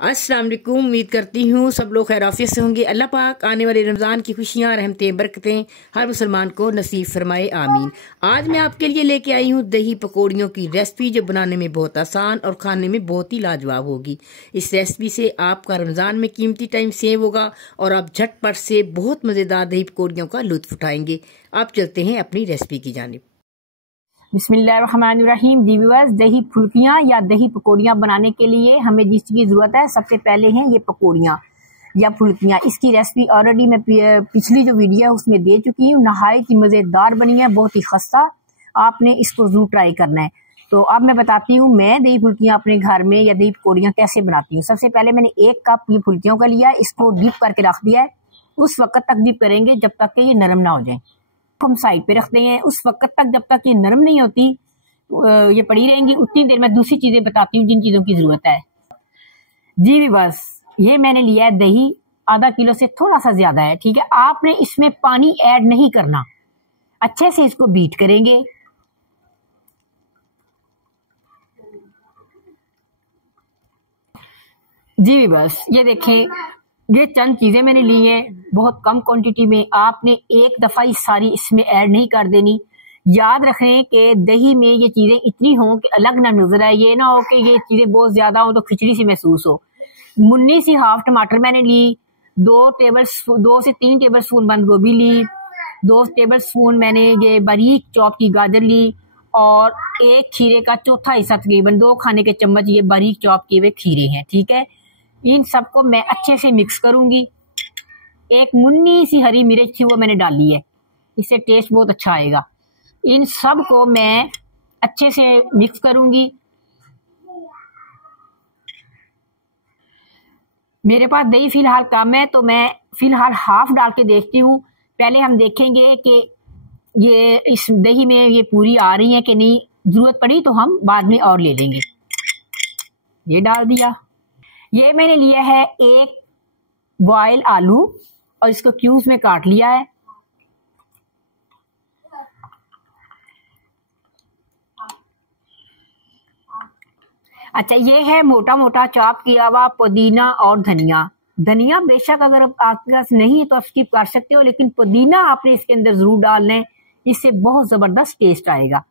अस्सलाम वालेकुम। उम्मीद करती हूँ सब लोग खैराफियत से होंगे। अल्लाह पाक आने वाले रमज़ान की खुशियाँ, रहमतें, बरकतें हर मुसलमान को नसीब फरमाए, आमीन। आज मैं आपके लिए लेके आई हूँ दही पकौड़ियों की रेसिपी, जो बनाने में बहुत आसान और खाने में बहुत ही लाजवाब होगी। इस रेसिपी से आपका रमज़ान में कीमती टाइम सेव होगा और आप झटपट से बहुत मज़ेदार दही पकौड़ियों का लुत्फ उठाएंगे। आप चलते हैं अपनी रेसिपी की जानिब। बिस्मिल्लाहिर्रहमानिर्रहीम। व्यूअर्स, दही फुल्कियाँ या दही पकौड़ियाँ बनाने के लिए हमें जिस चीज़ की ज़रूरत है, सबसे पहले हैं ये पकौड़ियाँ या फुल्कियाँ। इसकी रेसिपी ऑलरेडी मैं पिछली जो वीडियो है उसमें दे चुकी हूँ। नहायत ही मज़ेदार बनी है, बहुत ही खस्ता। आपने इसको ज़रूर ट्राई करना है। तो अब मैं बताती हूँ मैं दही फुल्कियाँ अपने घर में या दही पकौड़ियाँ कैसे बनाती हूँ। सबसे पहले मैंने 1 कप ये फुल्कियों का लिया है, इसको डीप करके रख दिया है। उस वक्त तक डीप करेंगे जब तक कि ये नरम ना हो जाए। हम साइड पे रखते हैं उस वक्त तक जब तक ये नरम नहीं होती, ये पड़ी रहेंगी। उतनी देर में दूसरी चीजें बताती हूँ जिन चीजों की जरूरत है। जी भी बस, ये मैंने लिया है दही, आधा किलो से थोड़ा सा ज्यादा है, ठीक है। आपने इसमें पानी ऐड नहीं करना, अच्छे से इसको बीट करेंगे। जी भी बस, ये देखें, ये चंद चीजें मैंने ली हैं बहुत कम क्वांटिटी में। आपने एक दफा ही सारी इसमें ऐड नहीं कर देनी। याद रखें कि दही में ये चीजें इतनी हों कि अलग ना नजर आए। ये ना हो कि ये चीजें बहुत ज्यादा हो तो खिचड़ी सी महसूस हो। मुन्नी सी हाफ टमाटर मैंने ली, 2 से 3 टेबल स्पून बंद गोभी ली, 2 टेबल स्पून मैंने ये बारीक चॉप की गाजर ली, और 1 खीरे का चौथा हिस्सा तकरीबन 2 खाने के चम्मच ये बारीक चॉप किए हुए खीरे हैं, ठीक है। इन सबको मैं अच्छे से मिक्स करूंगी। 1 मुन्नी सी हरी मिर्च थी, वो मैंने डाली है, इससे टेस्ट बहुत अच्छा आएगा। इन सब को मैं अच्छे से मिक्स करूंगी। मेरे पास दही फिलहाल कम है तो मैं फिलहाल हाफ डाल के देखती हूँ। पहले हम देखेंगे कि ये इस दही में ये पूरी आ रही है कि नहीं। जरूरत पड़ी तो हम बाद में और ले लेंगे। ये डाल दिया। ये मैंने लिया है 1 बॉयल आलू और इसको क्यूब्स में काट लिया है। अच्छा, ये है मोटा मोटा चॉप किया हुआ पुदीना और धनिया। धनिया बेशक अगर आपके पास नहीं है तो आप स्किप कर सकते हो, लेकिन पुदीना आपने इसके अंदर जरूर डालना है, इससे बहुत जबरदस्त टेस्ट आएगा।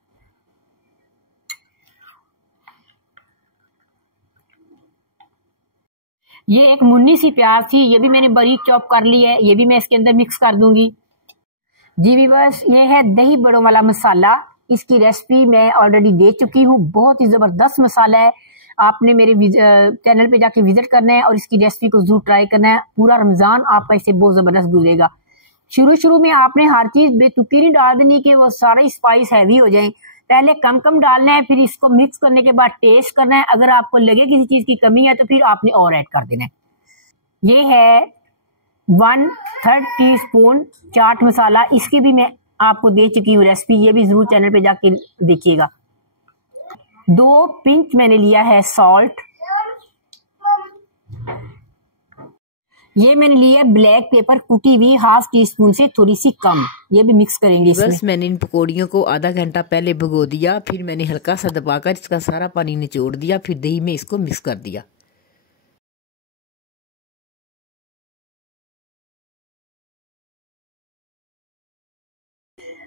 ये 1 मुन्नी सी प्याज थी, ये भी मैंने बारीक चॉप कर ली है, ये भी मैं इसके अंदर मिक्स कर दूंगी। जी भी बस, ये है दही बड़ों वाला मसाला। इसकी रेसिपी मैं ऑलरेडी दे चुकी हूँ, बहुत ही जबरदस्त मसाला है। आपने मेरे चैनल पे जाके विजिट करना है और इसकी रेसिपी को जरूर ट्राई करना है। पूरा रमजान आपका इससे बहुत जबरदस्त गुजरेगा। शुरू में आपने हर चीज बेतुकी नहीं डाल देनी कि वो सारे स्पाइस हैवी हो जाएं। पहले कम कम डालना है, फिर इसको मिक्स करने के बाद टेस्ट करना है। अगर आपको लगे किसी चीज की कमी है तो फिर आपने और ऐड कर देना है। ये है 1/3 टीस्पून चाट मसाला, इसकी भी मैं आपको दे चुकी हूँ रेसिपी, ये भी जरूर चैनल पे जाके देखिएगा। 2 पिंच मैंने लिया है सॉल्ट। ये मैंने लिया ब्लैक पेपर कुटी हुई, ½ टीस्पून से थोड़ी सी कम। ये भी मिक्स करेंगे इसमें। बस मैंने इन पकौड़ियों को आधा घंटा पहले भिगो दिया, फिर मैंने हल्का सा दबाकर इसका सारा पानी निचोड़ दिया, फिर दही में इसको मिक्स कर दिया।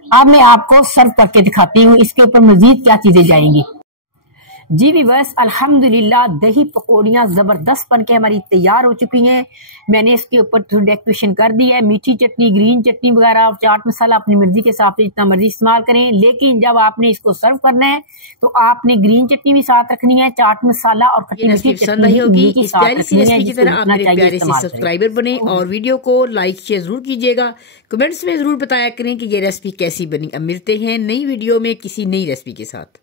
अब मैं आपको सर्व करके दिखाती हूँ इसके ऊपर मजीद क्या चीजें जाएंगी। जी व्यूअर्स, अल्हम्दुलिल्लाह दही पकौड़ियाँ जबरदस्त बनके हमारी तैयार हो चुकी हैं। मैंने इसके ऊपर थोड़ी डेकोरेशन कर दी है, मीठी चटनी, ग्रीन चटनी वगैरह और चाट मसाला अपनी मर्जी के हिसाब से जितना मर्जी इस्तेमाल करें। लेकिन जब आपने इसको सर्व करना है तो आपने ग्रीन चटनी भी साथ रखनी है, चाट मसाला और खट्टी मीठी चटनी होगी। इस प्यारी सी रेसिपी की तरह आप मेरे प्यारे से सब्सक्राइबर बने और वीडियो को लाइक शेयर जरूर कीजिएगा। कमेंट्स में जरूर बताया करें कि ये रेसिपी कैसी बनी। अब मिलते हैं नई वीडियो में किसी नई रेसिपी के साथ।